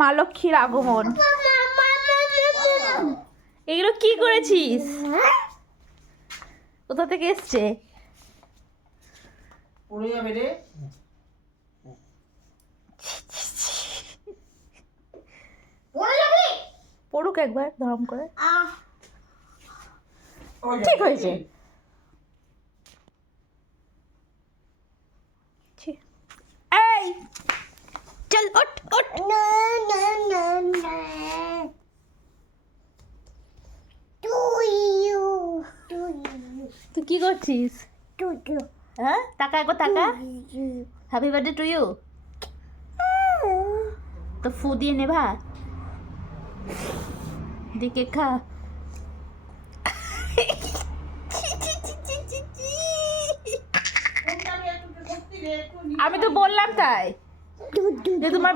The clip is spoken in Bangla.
মা লক্ষ্মীর আগমন। এগুলো কি করেছিস? কোথা থেকে এসছে? পড়ে যাবে রে। পড়ুক একবার ধরম করে। ঠিক হয়েছে। এই চল ওঠ ওঠ। তুই কি করছিস? হ্যাঁ টাকা একবার টাকা। Happy birthday to you. তো ফু দিয়ে নেবা দিকে খা। আমি তো বললাম তাই যে তোমার